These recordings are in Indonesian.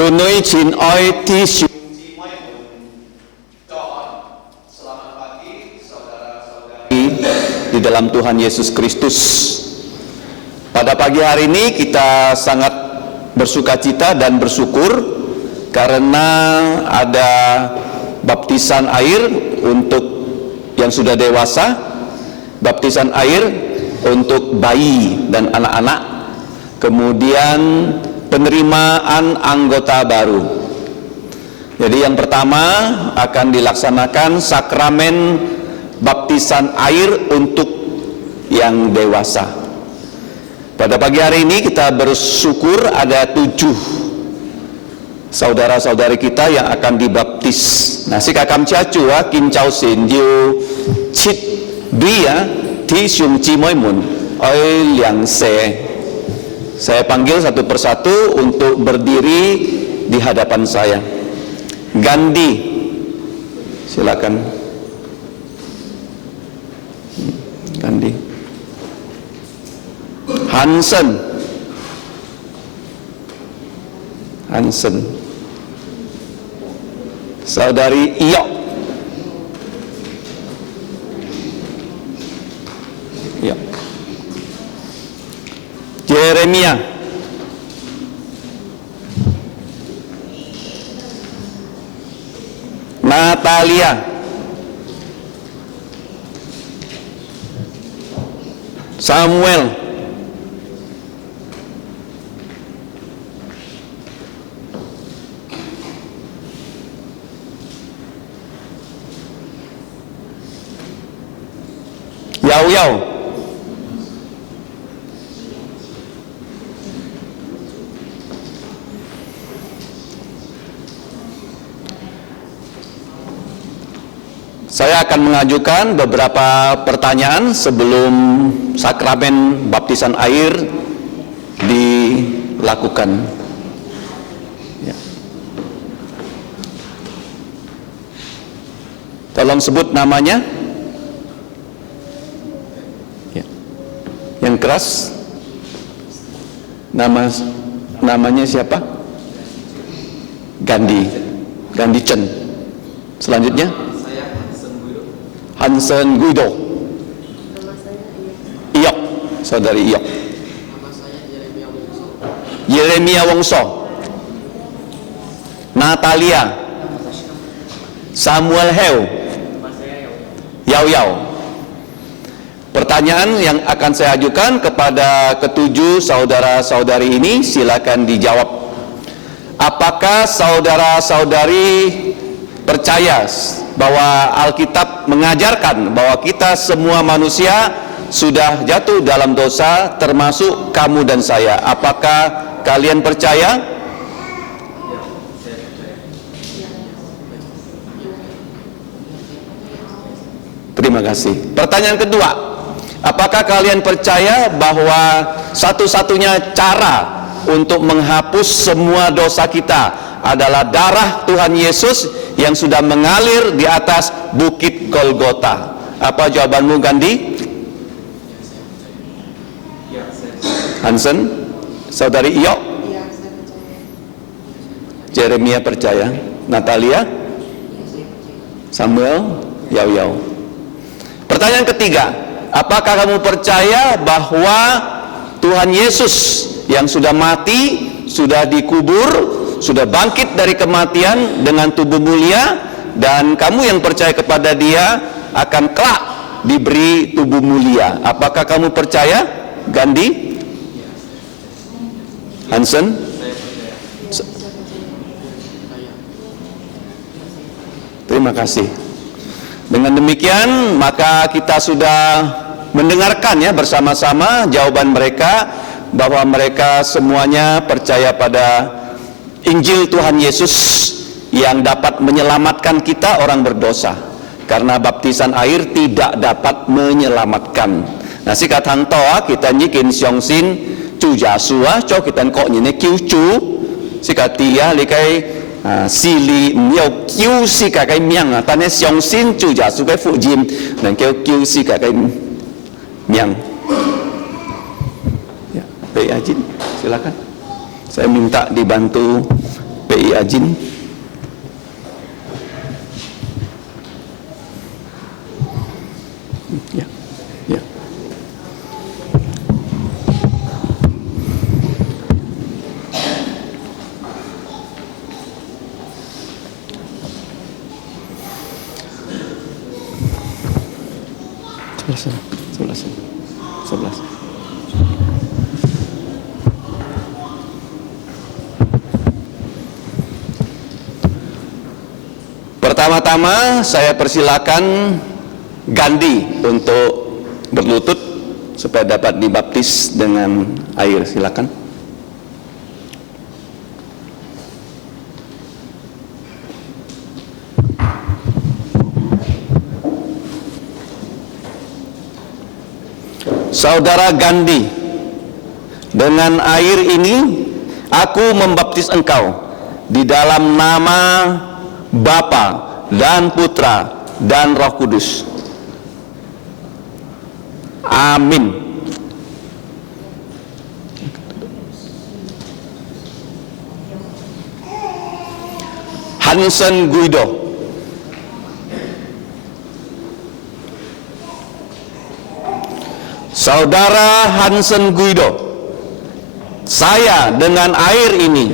Tôi nói xin oi thi siêu. Selamat pagi saudara-saudari di dalam Tuhan Yesus Kristus. Pada pagi hari ini kita sangat bersukacita dan bersyukur karena ada baptisan air untuk yang sudah dewasa, baptisan air untuk bayi dan anak-anak, kemudian penerimaan anggota baru. Jadi yang pertama akan dilaksanakan sakramen baptisan air untuk yang dewasa. Pada pagi hari ini kita bersyukur ada 7 saudara-saudari kita yang akan dibaptis. Nah, si kakam ciacua kim chao sin yu chit dia ti xiong chi moi mun oi liang se. Saya panggil satu persatu untuk berdiri di hadapan saya. Gandhi, silakan. Gandhi. Hansen. Saudari Iyok. Jeremia. Natalia. Samuel. Yao. Saya akan mengajukan beberapa pertanyaan sebelum sakramen baptisan air dilakukan. Ya. Tolong sebut namanya. Ya. Yang keras. Namanya siapa? Gandhi Chen. Selanjutnya Hansen Guido. Iyok, saudari Iyok. Yeremia Wongso. Natalia. Samuel Heu. Yao. Pertanyaan yang akan saya ajukan kepada ketujuh saudara-saudari ini silakan dijawab. Apakah saudara-saudari percaya bahwa Alkitab mengajarkan bahwa kita semua manusia sudah jatuh dalam dosa, termasuk kamu dan saya? Apakah kalian percaya? Terima kasih. Pertanyaan kedua, apakah kalian percaya bahwa satu-satunya cara untuk menghapus semua dosa kita adalah darah Tuhan Yesus yang sudah mengalir di atas bukit Golgota? Apa jawabanmu, Gandhi? Hansen? Saudari Iyok? Jeremia percaya? Natalia? Samuel? Yao. Pertanyaan ketiga, apakah kamu percaya bahwa Tuhan Yesus yang sudah mati, sudah dikubur, sudah bangkit dari kematian dengan tubuh mulia, dan kamu yang percaya kepada Dia akan kelak diberi tubuh mulia? Apakah kamu percaya, Gandhi? Hansen? Terima kasih. Dengan demikian maka kita sudah mendengarkan ya bersama-sama jawaban mereka, bahwa mereka semuanya percaya pada Injil Tuhan Yesus yang dapat menyelamatkan kita orang berdosa, karena baptisan air tidak dapat menyelamatkan. Nah, si katang toa kita nyikin siong sin cu jasua cho kita kok nyine kiu cu si katia likai sili miao kiu si kakai miang tane siong sin cu jasu kai fu jim dan kiu si kakai miang. Ya, baik Ajin, silakan. Saya minta dibantu PI Ajin. Ya, ya. Sebelas. Pertama-tama saya persilakan Gandhi untuk berlutut supaya dapat dibaptis dengan air. Silakan. Saudara Gandhi, dengan air ini aku membaptis engkau di dalam nama Bapa dan Putra dan Roh Kudus. Amin. Hansen Guido. Saudara Hansen Guido, saya dengan air ini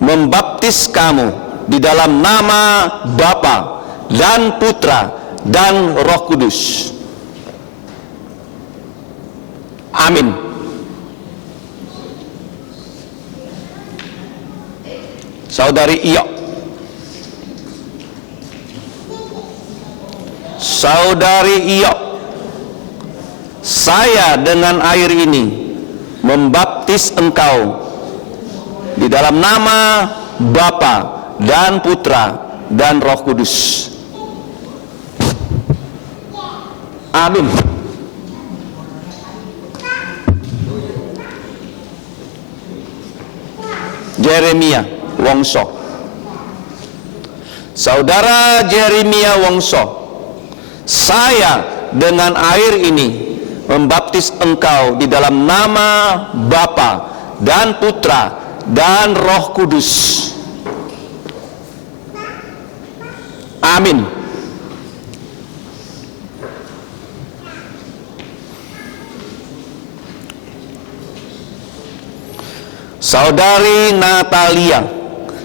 membaptis kamu di dalam nama Bapa dan Putra dan Roh Kudus. Amin. Saudari Iyo. Saudari Iyo, saya dengan air ini membaptis engkau di dalam nama Bapa dan Putra dan Roh Kudus. Amin. Jeremia Wongso. Saudara Jeremia Wongso, saya dengan air ini membaptis engkau di dalam nama Bapa dan Putra dan Roh Kudus. Amin. Saudari Natalia,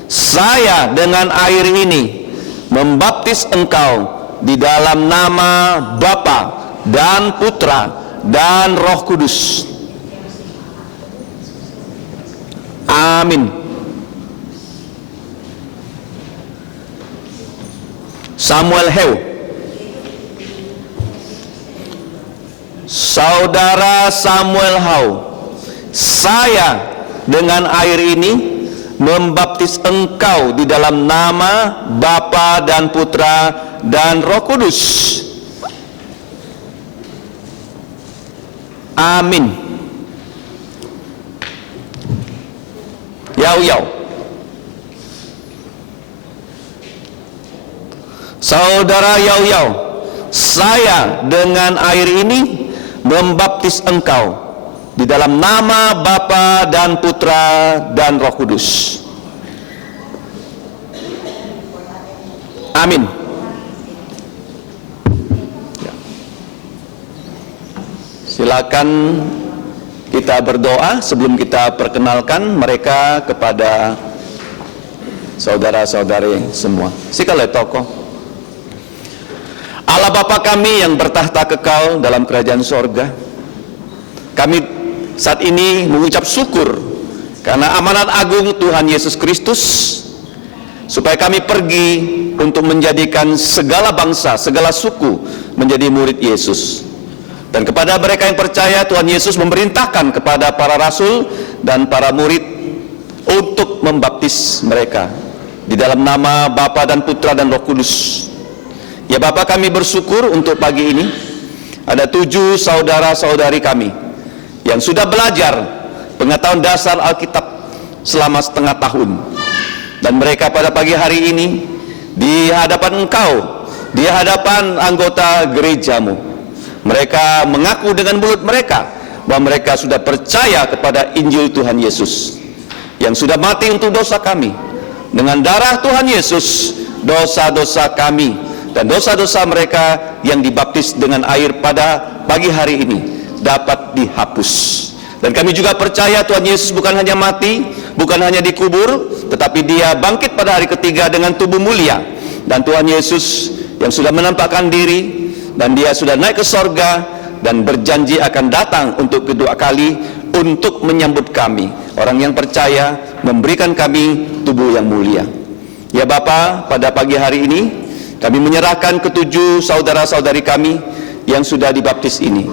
saya dengan air ini membaptis engkau di dalam nama Bapa dan Putra dan Roh Kudus. Amin. Samuel Heu. Saudara Samuel Heu, saya dengan air ini membaptis engkau di dalam nama Bapa dan Putra dan Roh Kudus. Amin. Yau Yau. Saudara Yau Yau, saya dengan air ini membaptis engkau di dalam nama Bapa dan Putra dan Roh Kudus. Amin. Silakan kita berdoa sebelum kita perkenalkan mereka kepada saudara-saudari semua. Sikale tokoh. Allah Bapa kami yang bertahta kekal dalam kerajaan sorga, kami saat ini mengucap syukur karena amanat agung Tuhan Yesus Kristus, supaya kami pergi untuk menjadikan segala bangsa, segala suku menjadi murid Yesus. Dan kepada mereka yang percaya, Tuhan Yesus memerintahkan kepada para rasul dan para murid untuk membaptis mereka di dalam nama Bapa dan Putra dan Roh Kudus. Ya Bapa, kami bersyukur untuk pagi ini ada 7 saudara-saudari kami yang sudah belajar pengetahuan dasar Alkitab selama setengah tahun. Dan mereka pada pagi hari ini di hadapan Engkau, di hadapan anggota gerejamu, mereka mengaku dengan mulut mereka bahwa mereka sudah percaya kepada Injil Tuhan Yesus yang sudah mati untuk dosa kami, dengan darah Tuhan Yesus dosa-dosa kami dan dosa-dosa mereka yang dibaptis dengan air pada pagi hari ini dapat dihapus. Dan kami juga percaya Tuhan Yesus bukan hanya mati, bukan hanya dikubur, tetapi dia bangkit pada hari ketiga dengan tubuh mulia. Dan Tuhan Yesus yang sudah menampakkan diri, dan dia sudah naik ke sorga, dan berjanji akan datang untuk kedua kali untuk menyambut kami, orang yang percaya, memberikan kami tubuh yang mulia. Ya Bapa, pada pagi hari ini kami menyerahkan ketujuh saudara-saudari kami yang sudah dibaptis ini.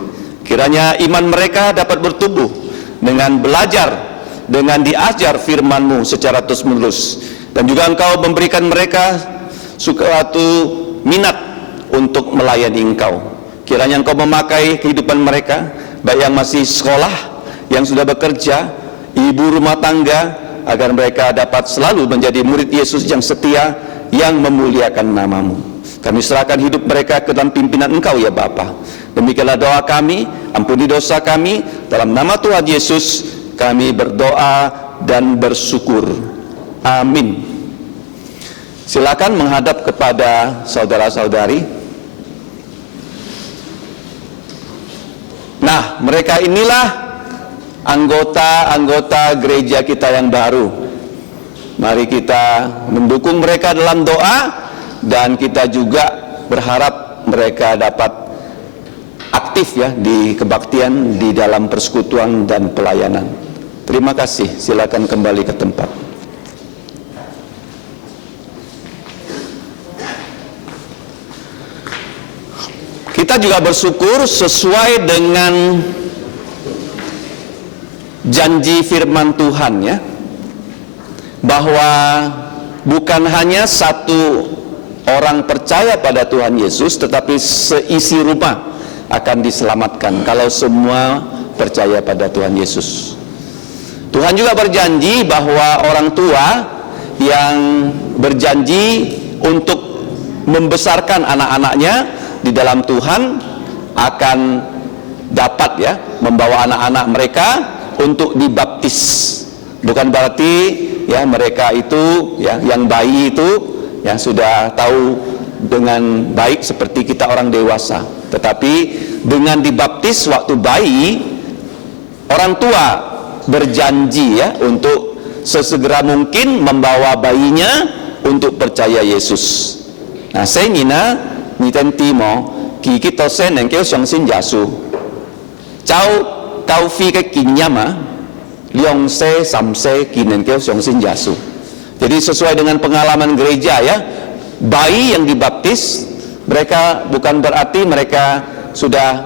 Kiranya iman mereka dapat bertumbuh dengan belajar, dengan diajar firman-Mu secara terus-menerus. Dan juga Engkau memberikan mereka suatu minat untuk melayani Engkau. Kiranya Engkau memakai kehidupan mereka, baik yang masih sekolah, yang sudah bekerja, ibu rumah tangga, agar mereka dapat selalu menjadi murid Yesus yang setia, yang memuliakan nama-Mu. Kami serahkan hidup mereka ke dalam pimpinan Engkau ya Bapa. Demikianlah doa kami, ampuni dosa kami, dalam nama Tuhan Yesus kami berdoa dan bersyukur. Amin. Silakan menghadap kepada saudara-saudari. Nah, mereka inilah anggota-anggota gereja kita yang baru. Mari kita mendukung mereka dalam doa, dan kita juga berharap mereka dapat aktif ya di kebaktian, di dalam persekutuan dan pelayanan. Terima kasih, silakan kembali ke tempat. Kita juga bersyukur sesuai dengan janji firman Tuhan ya, bahwa bukan hanya satu orang percaya pada Tuhan Yesus, tetapi seisi rumah akan diselamatkan kalau semua percaya pada Tuhan Yesus. Tuhan juga berjanji bahwa orang tua yang berjanji untuk membesarkan anak-anaknya di dalam Tuhan akan dapat ya membawa anak-anak mereka untuk dibaptis. Bukan berarti ya mereka itu ya yang bayi itu yang sudah tahu dengan baik seperti kita orang dewasa, tetapi dengan dibaptis waktu bayi, orang tua berjanji ya untuk sesegera mungkin membawa bayinya untuk percaya Yesus. Nah, saya ngina nitenti mo kita sen yang kau相信耶稣，找教會嘅經驗啊，2世3世見能夠相信耶穌。Jadi sesuai dengan pengalaman gereja ya, bayi yang dibaptis mereka bukan berarti mereka sudah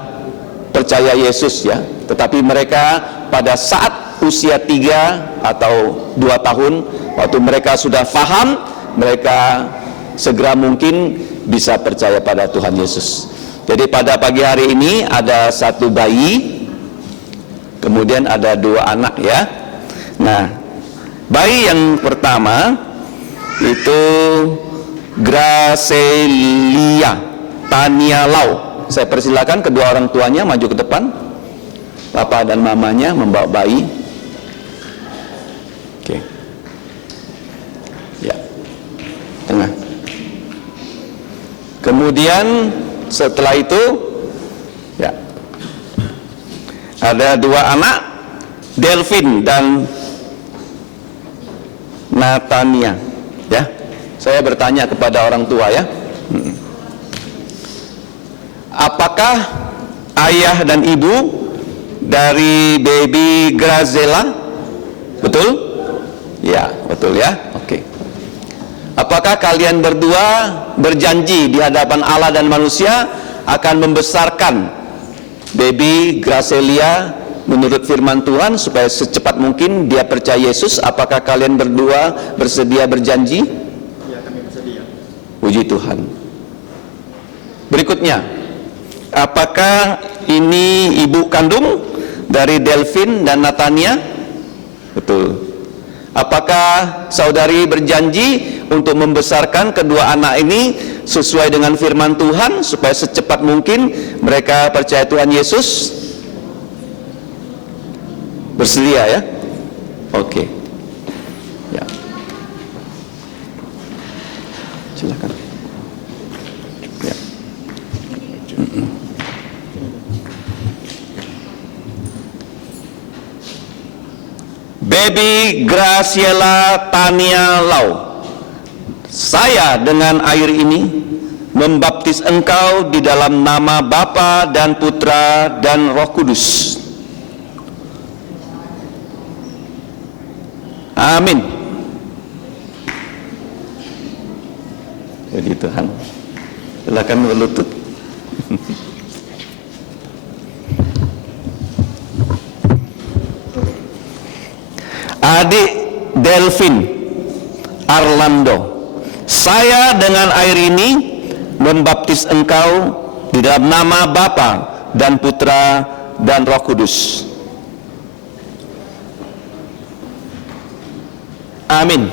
percaya Yesus ya, tetapi mereka pada saat usia 3 atau 2 tahun, waktu mereka sudah faham, mereka segera mungkin bisa percaya pada Tuhan Yesus. Jadi pada pagi hari ini ada satu bayi, kemudian ada 2 anak ya. Nah, bayi yang pertama itu Gracelia Tania Lau. Saya persilakan kedua orang tuanya maju ke depan. Papa dan mamanya membawa bayi. Oke. Ya. Tengah. Kemudian setelah itu ya ada 2 anak, Delvin dan Natania ya. Saya bertanya kepada orang tua ya, apakah ayah dan ibu dari baby Grazela? Betul? Ya, betul ya. Oke. Apakah kalian berdua berjanji di hadapan Allah dan manusia akan membesarkan baby Gracelia menurut firman Tuhan supaya secepat mungkin dia percaya Yesus? Apakah kalian berdua bersedia berjanji? Ya, kami bersedia. Puji Tuhan. Berikutnya, apakah ini ibu kandung dari Delvin dan Natania? Betul. Apakah saudari berjanji untuk membesarkan kedua anak ini sesuai dengan firman Tuhan supaya secepat mungkin mereka percaya Tuhan Yesus? Bersedia ya? Oke. Ya. silakan. Ya. Baby Graciela Tania Lau, saya dengan air ini membaptis engkau di dalam nama Bapa dan Putra dan Roh Kudus. Amin. Jadi Tuhan, silakan berlutut. Adik Delvin Arlando, saya dengan air ini membaptis engkau di dalam nama Bapa dan Putra dan Roh Kudus. Amin.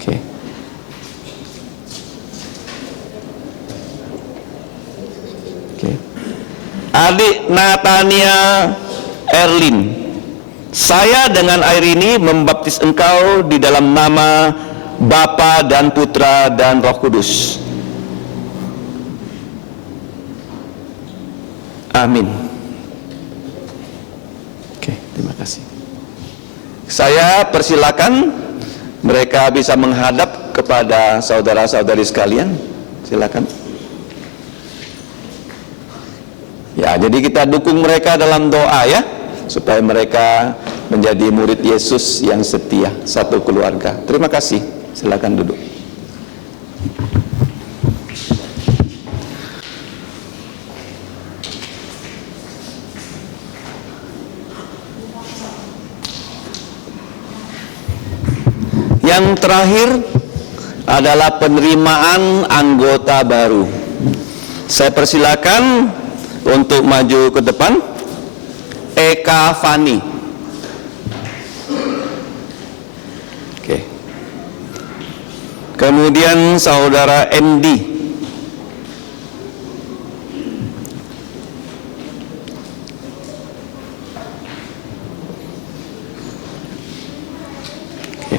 Oke. Oke. Adik Natania Erlin, saya dengan air ini membaptis engkau di dalam nama Bapa dan Putra dan Roh Kudus. Amin. Oke, terima kasih. Saya persilakan mereka bisa menghadap kepada saudara-saudari sekalian. Silakan. Ya, jadi kita dukung mereka dalam doa ya, supaya mereka menjadi murid Yesus yang setia, satu keluarga. Terima kasih. Silakan duduk. Yang terakhir adalah penerimaan anggota baru. Saya persilakan untuk maju ke depan. Eka Fani. Oke. Kemudian saudara Endi. Oke.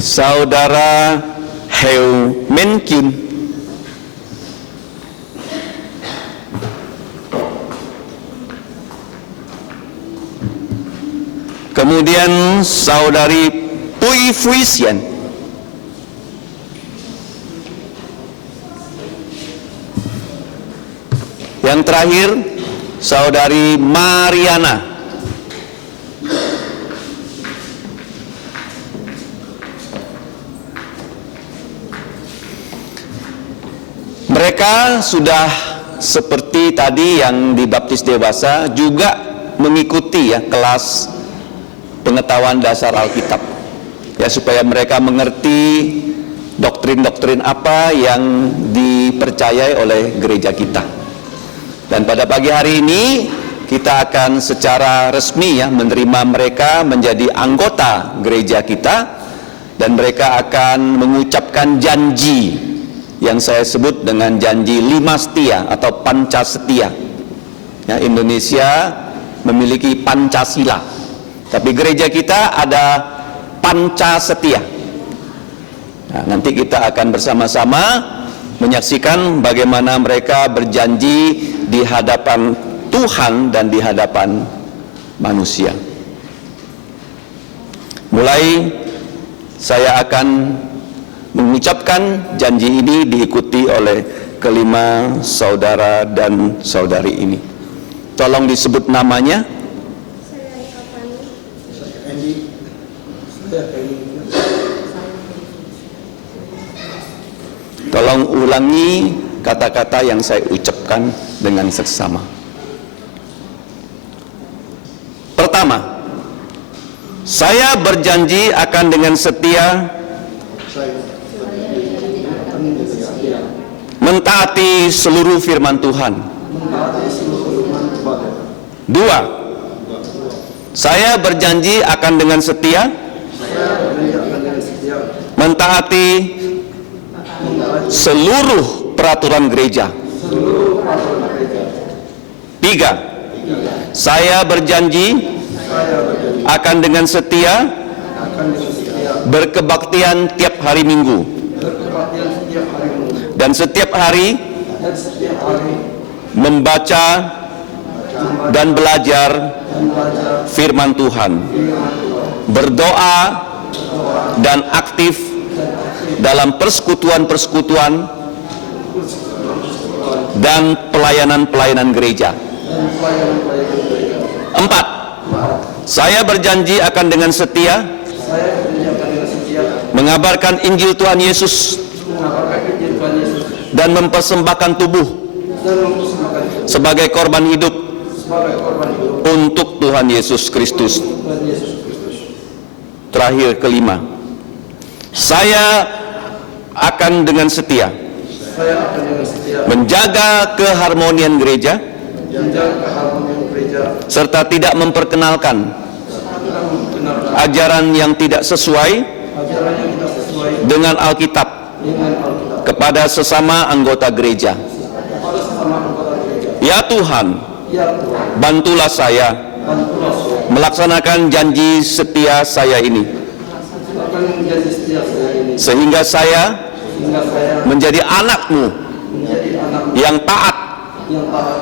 Saudara Heu Menkyun. Kemudian saudari Pui Fuisian. Yang terakhir saudari Mariana. Mereka sudah seperti tadi yang dibaptis dewasa juga mengikuti ya kelas pengetahuan dasar Alkitab, ya, supaya mereka mengerti doktrin-doktrin apa yang dipercayai oleh gereja kita. Dan pada pagi hari ini kita akan secara resmi ya menerima mereka menjadi anggota gereja kita, dan mereka akan mengucapkan janji yang saya sebut dengan janji 5 setia atau Pancasetia. Ya, Indonesia memiliki Pancasila, tapi gereja kita ada Pancasetia. Nah, nanti kita akan bersama-sama menyaksikan bagaimana mereka berjanji di hadapan Tuhan dan di hadapan manusia. Mulai saya akan mengucapkan janji ini diikuti oleh kelima saudara dan saudari ini. Tolong disebut namanya. Tolong ulangi kata-kata yang saya ucapkan dengan seksama. Pertama, saya berjanji akan dengan setia mentaati seluruh firman Tuhan. Dua, saya berjanji akan dengan setia mentaati seluruh peraturan gereja. Tiga, saya berjanji akan dengan setia berkebaktian tiap hari Minggu. dan setiap hari membaca dan belajar firman Tuhan, berdoa dan aktif dalam persekutuan-persekutuan dan pelayanan-pelayanan gereja. 4. Saya berjanji akan dengan setia mengabarkan Injil Tuhan Yesus dan mempersembahkan tubuh sebagai korban hidup untuk Tuhan Yesus Kristus. Terakhir, 5. Saya akan dengan setia menjaga keharmonian gereja serta tidak memperkenalkan ajaran yang tidak sesuai dengan Alkitab kepada sesama anggota gereja. Ya Tuhan, bantulah saya melaksanakan janji setia saya ini, sehingga saya menjadi anak-Mu yang taat,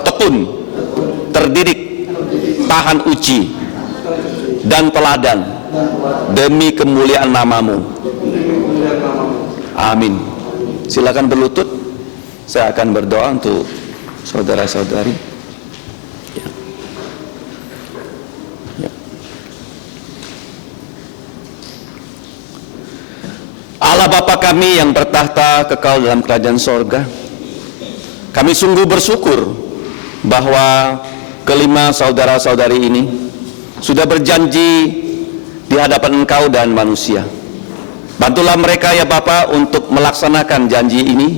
tekun, terdidik, tahan uji, dan teladan demi kemuliaan nama-Mu. Amin. Silakan berlutut. Saya akan berdoa untuk saudara-saudari. Allah Bapa kami yang bertahta kekal dalam kerajaan sorga, kami sungguh bersyukur bahwa kelima saudara-saudari ini sudah berjanji di hadapan Engkau dan manusia. Bantulah mereka ya Bapa untuk melaksanakan janji ini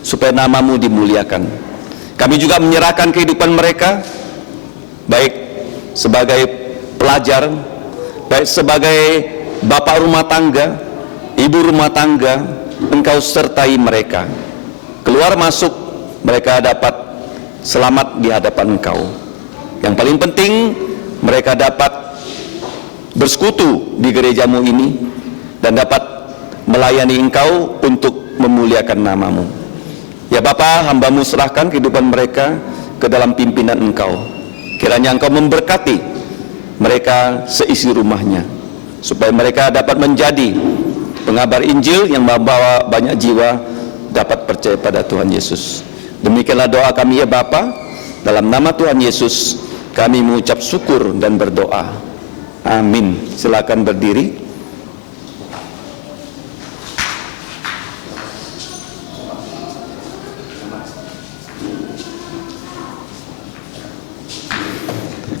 supaya nama-Mu dimuliakan. Kami juga menyerahkan kehidupan mereka, baik sebagai pelajar, baik sebagai bapak rumah tangga, ibu rumah tangga. Engkau sertai mereka. Keluar masuk mereka dapat selamat di hadapan Engkau. Yang paling penting mereka dapat bersekutu di gereja-Mu ini dan dapat melayani Engkau untuk memuliakan nama-Mu. Ya Bapa, hamba-Mu serahkan kehidupan mereka ke dalam pimpinan Engkau. Kiranya Engkau memberkati mereka seisi rumahnya, supaya mereka dapat menjadi pengabar Injil yang membawa banyak jiwa dapat percaya pada Tuhan Yesus. Demikianlah doa kami ya Bapa, dalam nama Tuhan Yesus kami mengucap syukur dan berdoa. Amin. Silakan berdiri.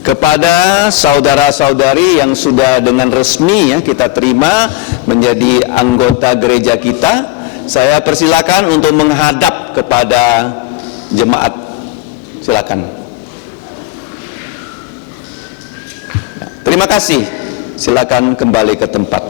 Kepada saudara-saudari yang sudah dengan resmi ya kita terima menjadi anggota gereja kita, saya persilakan untuk menghadap kepada jemaat. Silakan. Terima kasih. Silakan kembali ke tempat.